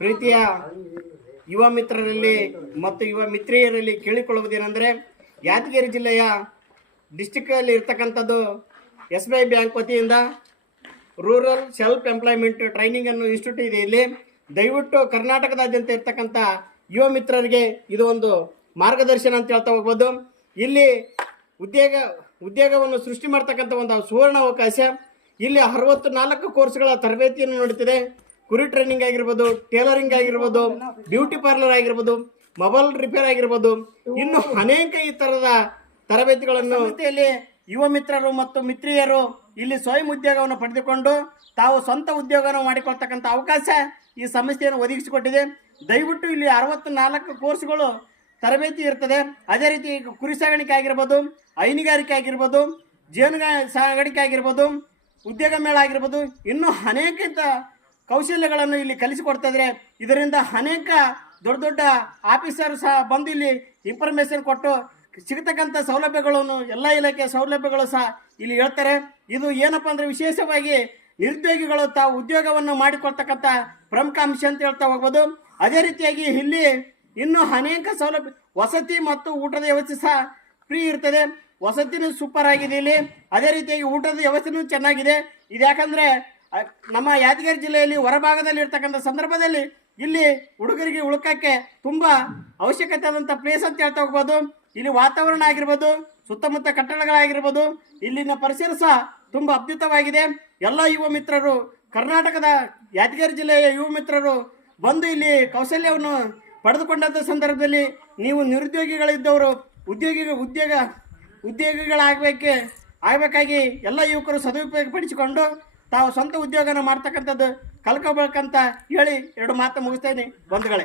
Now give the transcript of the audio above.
ಪ್ರೀತಿಯ ಯುವ ಮಿತ್ರರಲ್ಲಿ ಮತ್ತು ಯುವ ಮಿತ್ರಿಯರಲ್ಲಿ ಕೇಳಿಕೊಳ್ಳುವುದೇನೆಂದರೆ, ಯಾದಗಿರಿ ಜಿಲ್ಲೆಯ ಡಿಸ್ಟಿಕಲ್ಲಿ ಇರ್ತಕ್ಕಂಥದ್ದು SBI ಬ್ಯಾಂಕ್ ವತಿಯಿಂದ rural self employment training institute ಇದೆ. ಇಲ್ಲಿ ದಯವಿಟ್ಟು ಕರ್ನಾಟಕದಾದ್ಯಂತ ಇರ್ತಕ್ಕಂಥ ಯುವ ಮಿತ್ರರಿಗೆ ಇದು ಒಂದು ಮಾರ್ಗದರ್ಶನ ಅಂತ ಹೇಳ್ತಾ ಹೋಗ್ಬೋದು. ಇಲ್ಲಿ ಉದ್ಯೋಗವನ್ನು ಸೃಷ್ಟಿ ಮಾಡ್ತಕ್ಕಂಥ ಒಂದು ಸುವರ್ಣ ಅವಕಾಶ. ಇಲ್ಲಿ 64 ಕೋರ್ಸ್ಗಳ ತರಬೇತಿಯನ್ನು ನೀಡುತ್ತಿದೆ. ಕುರಿ ಟ್ರೈನಿಂಗ್ ಆಗಿರ್ಬೋದು, ಟೇಲರಿಂಗ್ ಆಗಿರ್ಬೋದು, ಬ್ಯೂಟಿ ಪಾರ್ಲರ್ ಆಗಿರ್ಬೋದು, ಮೊಬೈಲ್ ರಿಪೇರ್ ಆಗಿರ್ಬೋದು, ಇನ್ನು ಅನೇಕ ಈ ಥರದ ತರಬೇತಿಗಳನ್ನು ಇಲ್ಲಿ ಯುವ ಮಿತ್ರರು ಮತ್ತು ಮಿತ್ರಿಯರು ಇಲ್ಲಿ ಸ್ವಯಂ ಉದ್ಯೋಗವನ್ನು ಪಡೆದುಕೊಂಡು ತಾವು ಸ್ವಂತ ಉದ್ಯೋಗವನ್ನು ಮಾಡಿಕೊಳ್ತಕ್ಕಂಥ ಅವಕಾಶ ಈ ಸಂಸ್ಥೆಯನ್ನು ಒದಗಿಸಿಕೊಟ್ಟಿದೆ. ದಯವಿಟ್ಟು ಇಲ್ಲಿ 64 ಕೋರ್ಸ್ಗಳು ತರಬೇತಿ ಇರ್ತದೆ. ಅದೇ ರೀತಿ ಕುರಿ ಸಾಗಾಣಿಕೆ ಆಗಿರ್ಬೋದು, ಹೈನುಗಾರಿಕೆ ಆಗಿರ್ಬೋದು, ಜೇನು ಸಾಗಾಣಿಕೆ ಆಗಿರ್ಬೋದು, ಉದ್ಯೋಗ ಮೇಳ ಆಗಿರ್ಬೋದು, ಇನ್ನೂ ಅನೇಕ ಕೌಶಲ್ಯಗಳನ್ನು ಇಲ್ಲಿ ಕಲಿಸಿಕೊಡ್ತಾ ಇದ್ದಾರೆ. ಇದರಿಂದ ಅನೇಕ ದೊಡ್ಡ ದೊಡ್ಡ ಆಫೀಸರ್ ಸಹ ಬಂದು ಇಲ್ಲಿ ಇನ್ಫಾರ್ಮೇಶನ್ ಕೊಟ್ಟು ಸಿಗತಕ್ಕಂಥ ಸೌಲಭ್ಯಗಳನ್ನು ಎಲ್ಲ ಇಲಾಖೆಯ ಸೌಲಭ್ಯಗಳು ಸಹ ಇಲ್ಲಿ ಹೇಳ್ತಾರೆ. ಇದು ಏನಪ್ಪ ಅಂದರೆ ವಿಶೇಷವಾಗಿ ನಿರುದ್ಯೋಗಿಗಳು ತಾವು ಉದ್ಯೋಗವನ್ನು ಮಾಡಿಕೊಳ್ತಕ್ಕಂಥ ಪ್ರಮುಖ ಅಂಶ ಅಂತ ಹೇಳ್ತಾ ಹೋಗ್ಬೋದು. ಅದೇ ರೀತಿಯಾಗಿ ಇಲ್ಲಿ ಇನ್ನೂ ಅನೇಕ ಸೌಲಭ್ಯ, ವಸತಿ ಮತ್ತು ಊಟದ ವ್ಯವಸ್ಥೆ ಸಹ ಫ್ರೀ ಇರ್ತದೆ. ವಸತಿನೂ ಸೂಪರ್ ಆಗಿದೆ ಇಲ್ಲಿ. ಅದೇ ರೀತಿಯಾಗಿ ಊಟದ ವ್ಯವಸ್ಥೆನೂ ಚೆನ್ನಾಗಿದೆ. ಇದು ಯಾಕಂದರೆ ನಮ್ಮ ಯಾದಗಿರಿ ಜಿಲ್ಲೆಯಲ್ಲಿ ಹೊರಭಾಗದಲ್ಲಿ ಇರ್ತಕ್ಕಂಥ ಸಂದರ್ಭದಲ್ಲಿ ಇಲ್ಲಿ ಹುಡುಗರಿಗೆ ಉಳ್ಕಕ್ಕೆ ತುಂಬ ಅವಶ್ಯಕತೆ ಆದಂಥ ಪ್ಲೇಸ್ ಅಂತ ಹೇಳ್ತಾ ಹೋಗ್ಬೋದು. ಇಲ್ಲಿ ವಾತಾವರಣ ಆಗಿರ್ಬೋದು, ಸುತ್ತಮುತ್ತ ಕಟ್ಟಡಗಳಾಗಿರ್ಬೋದು, ಇಲ್ಲಿನ ಪರಿಸರ ಸಹ ತುಂಬ ಅದ್ಭುತವಾಗಿದೆ. ಎಲ್ಲ ಯುವ ಮಿತ್ರರು, ಕರ್ನಾಟಕದ ಯಾದಗಿರಿ ಜಿಲ್ಲೆಯ ಯುವ ಮಿತ್ರರು ಬಂದು ಇಲ್ಲಿ ಕೌಶಲ್ಯವನ್ನು ಪಡೆದುಕೊಂಡಂಥ ಸಂದರ್ಭದಲ್ಲಿ ನೀವು ನಿರುದ್ಯೋಗಿಗಳಿದ್ದವರು ಆಗಬೇಕಾಗಿ ಎಲ್ಲ ಯುವಕರು ಸದುಪಯೋಗಪಡಿಸಿಕೊಂಡು ತಾವು ಸ್ವಂತ ಉದ್ಯೋಗನ ಮಾಡ್ತಕ್ಕಂಥದ್ದು ಕಲ್ಕೋಬೇಕಂತ ಹೇಳಿ 2 ಮಾತು ಮುಗಿಸ್ತೇನೆ ಬಂಧುಗಳೇ.